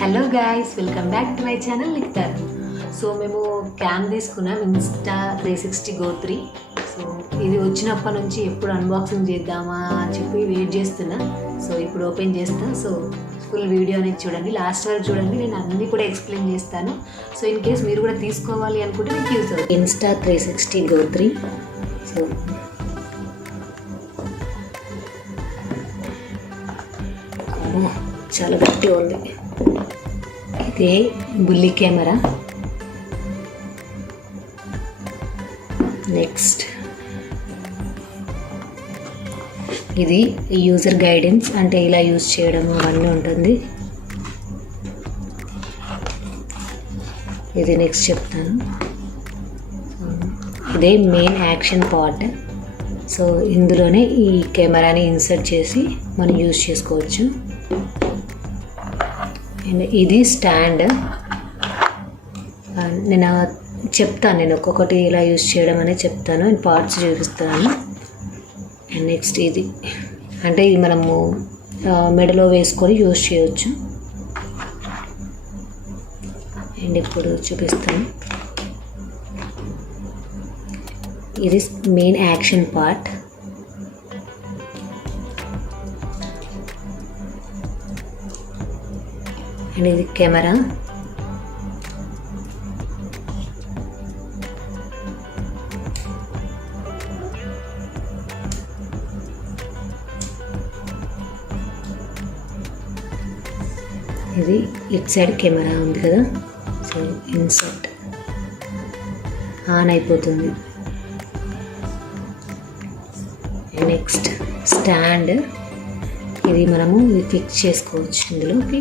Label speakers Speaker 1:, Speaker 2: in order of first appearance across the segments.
Speaker 1: Hello guys welcome back to my channel లిక్తార్ so మేము cam తీసుకున్నాం Insta three sixty go three so ఇది వచ్చినప్పటి నుంచి ఎప్పుడు అన్బాక్సింగ్ చేద్దామా అని చెప్పి వెయిట్ చేస్తున్నా. సో ఇప్పుడు ఓపెన్ చేస్తా. సో ఫుల్ వీడియో అనేది చూడండి. లాస్ట్ వరకు చూడండి. నేను అన్నీ కూడా ఎక్స్ప్లెయిన్ చేస్తాను. సో ఇన్ కేస్ మీరు కూడా తీసుకోవాలి అనుకుంటే మీకు యూస్ అవుతుంది. Insta three sixty go three so చాలా గట్టిగా ఉంది. ఇది బుల్లి కెమెరా. నెక్స్ట్. ఇది యూజర్ గైడెన్స్ అంటే ఇలా యూజ్ చేయడం అవన్నీ ఉంటుంది. ఇది నెక్స్ట్ చెప్తాను. ఇదే మెయిన్ యాక్షన్ పార్ట్ సో ఇందులోనే ఈ కెమెరాని ఇన్సర్ట్ చేసి మనం యూజ్ చేసుకోవచ్చు. అండ్ ఇది స్టాండ్. నేను చెప్తాను నేను ఒక్కొక్కటి ఇలా యూజ్ చేయడం అనేది చెప్తాను అండ్ పార్ట్స్ చూపిస్తాను. అండ్ నెక్స్ట్ ఇది. అంటే ఇది మనము మెడలో వేసుకొని యూజ్ చేయవచ్చు అండ్ ఇప్పుడు చూపిస్తాను. ఇది మెయిన్ యాక్షన్ పార్ట్. అండ్ ఇది కెమెరా. ఇది ఇట్ సైడ్ కెమెరా ఉంది కదా. సో ఇన్సర్ట్ ఆన్ అయిపోతుంది. నెక్స్ట్ స్టాండ్ ఇది మనము ఇది ఫిక్స్ చేసుకోవచ్చు ఇందులోకి.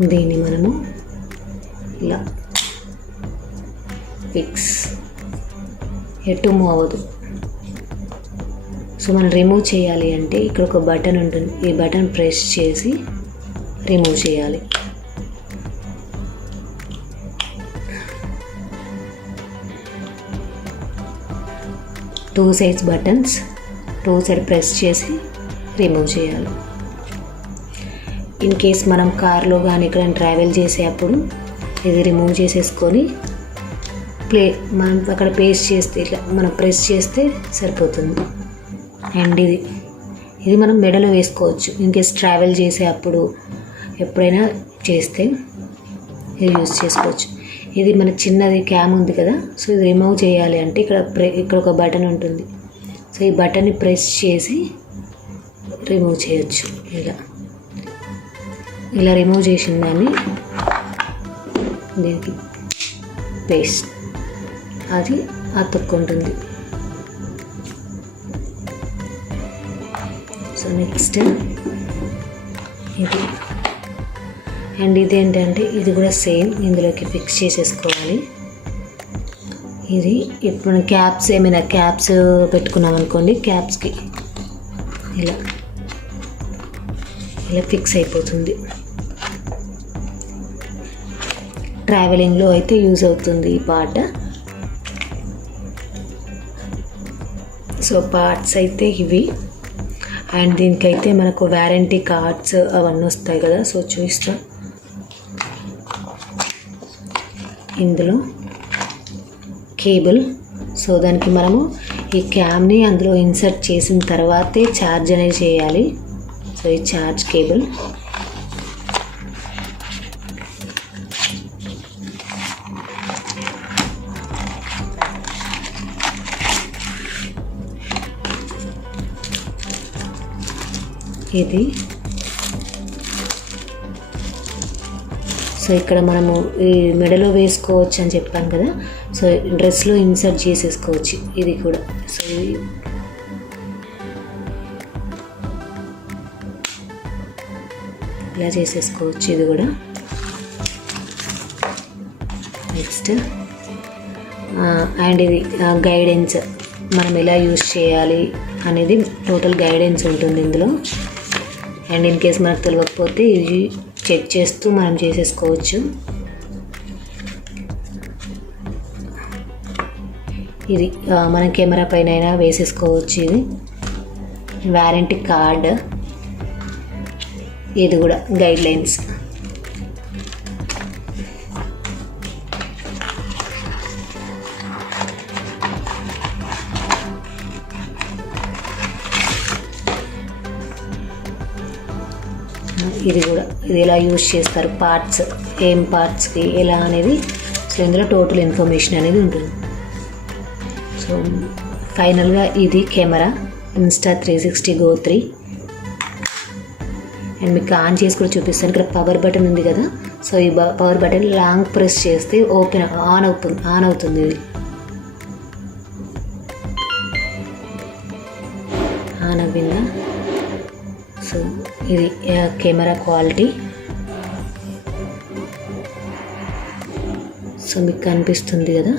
Speaker 1: దీన్ని మనము ఇలా ఫిక్స్ ఎటు మూవ్ అవ్వదు. సో మనం రిమూవ్ చేయాలి అంటే ఇక్కడ ఒక బటన్ ఉంటుంది. ఈ బటన్ ప్రెస్ చేసి రిమూవ్ చేయాలి. Two sides buttons two side press చేసి రిమూవ్ చేయాలి. ఇన్ కేస్ మనం కార్లో కానీ ఇక్కడ ట్రావెల్ చేసేటప్పుడు ఇది రిమూవ్ చేసేసుకొని ప్లే మనం అక్కడ పేస్ట్ చేస్తే ఇట్లా మనం ప్రెస్ చేస్తే సరిపోతుంది. అండ్ ఇది ఇది మనం మెడలో వేసుకోవచ్చు. ఇన్ కేస్ ట్రావెల్ చేసే అప్పుడు ఎప్పుడైనా చేస్తే ఇది యూస్ చేసుకోవచ్చు. ఇది మన చిన్నది క్యామ్ ఉంది కదా సో ఇది రిమూవ్ చేయాలి అంటే ఇక్కడ ప్రె ఇక్కడ ఒక బటన్ ఉంటుంది. సో ఈ బటన్ని ప్రెస్ చేసి రిమూవ్ చేయొచ్చు. ఇలా. ఇలా రిమూవ్ చేసిన దాన్ని దీనికి పేస్ట్ అది అతుక్కుంటుంది సో నెక్స్ట్ ఇది. అండ్ ఇది ఏంటంటే ఇది కూడా సేమ్ ఇందులోకి ఫిక్స్ చేసేసుకోవాలి. ఇది ఇప్పుడు క్యాప్స్ ఏమైనా క్యాప్స్ పెట్టుకున్నాం అనుకోండి క్యాప్స్కి. ఇలా. ఇలా ఫిక్స్ అయిపోతుంది. ట్రావెలింగ్లో అయితే యూజ్ అవుతుంది ఈ పార్ట్ సో పార్ట్స్ అయితే ఇవి. అండ్ దీనికైతే మనకు వ్యారంటీ కార్డ్స్ అవన్నీ వస్తాయి కదా సో చూస్తాం ఇందులో కేబుల్ సో దానికి మనము ఈ క్యామ్ని అందులో ఇన్సర్ట్ చేసిన తర్వాతే ఛార్జ్ అనేది చేయాలి. సో ఈ ఛార్జ్ కేబుల్ ఇది. సో ఇక్కడ మనము ఈ మెడలో వేసుకోవచ్చు అని చెప్పాను కదా. సో డ్రెస్లో ఇన్సర్ట్ చేసేసుకోవచ్చు. ఇది కూడా. సో ఇలా చేసేసుకోవచ్చు ఇది కూడా. నెక్స్ట్ అండ్ ఇది గైడెన్స్ మనం ఎలా యూస్ చేయాలి అనేది టోటల్ గైడెన్స్ ఉంటుంది ఇందులో. అండ్ ఇన్ కేస్ మనకు తెలియకపోతే ఇది చెక్ చేస్తూ మనం చేసేసుకోవచ్చు. ఇది మన మనం కెమెరా పైన అయినా వేసేసుకోవచ్చు ఇది. వారంటీ కార్డ్ ఇది కూడా గైడ్ లైన్స్ ఇది కూడా ఇది ఎలా యూజ్ చేస్తారు పార్ట్స్ ఏం పార్ట్స్కి ఎలా అనేది సో ఇందులో టోటల్ ఇన్ఫర్మేషన్ అనేది ఉంటుంది. సో ఫైనల్గా ఇది camera insta three sixty go three and మీకు ఆన్ చేసి కూడా చూపిస్తాను. ఇక్కడ పవర్ బటన్ ఉంది కదా. సో ఈ పవర్ బటన్ లాంగ్ ప్రెస్ చేస్తే ఓపెన్ ఆన్ అవుతుంది ఆన్ అవుతుంది ఇది. ఆన్ అవ్విందా? సో ఇది కెమెరా క్వాలిటీ సో మీకు కనిపిస్తుంది కదా.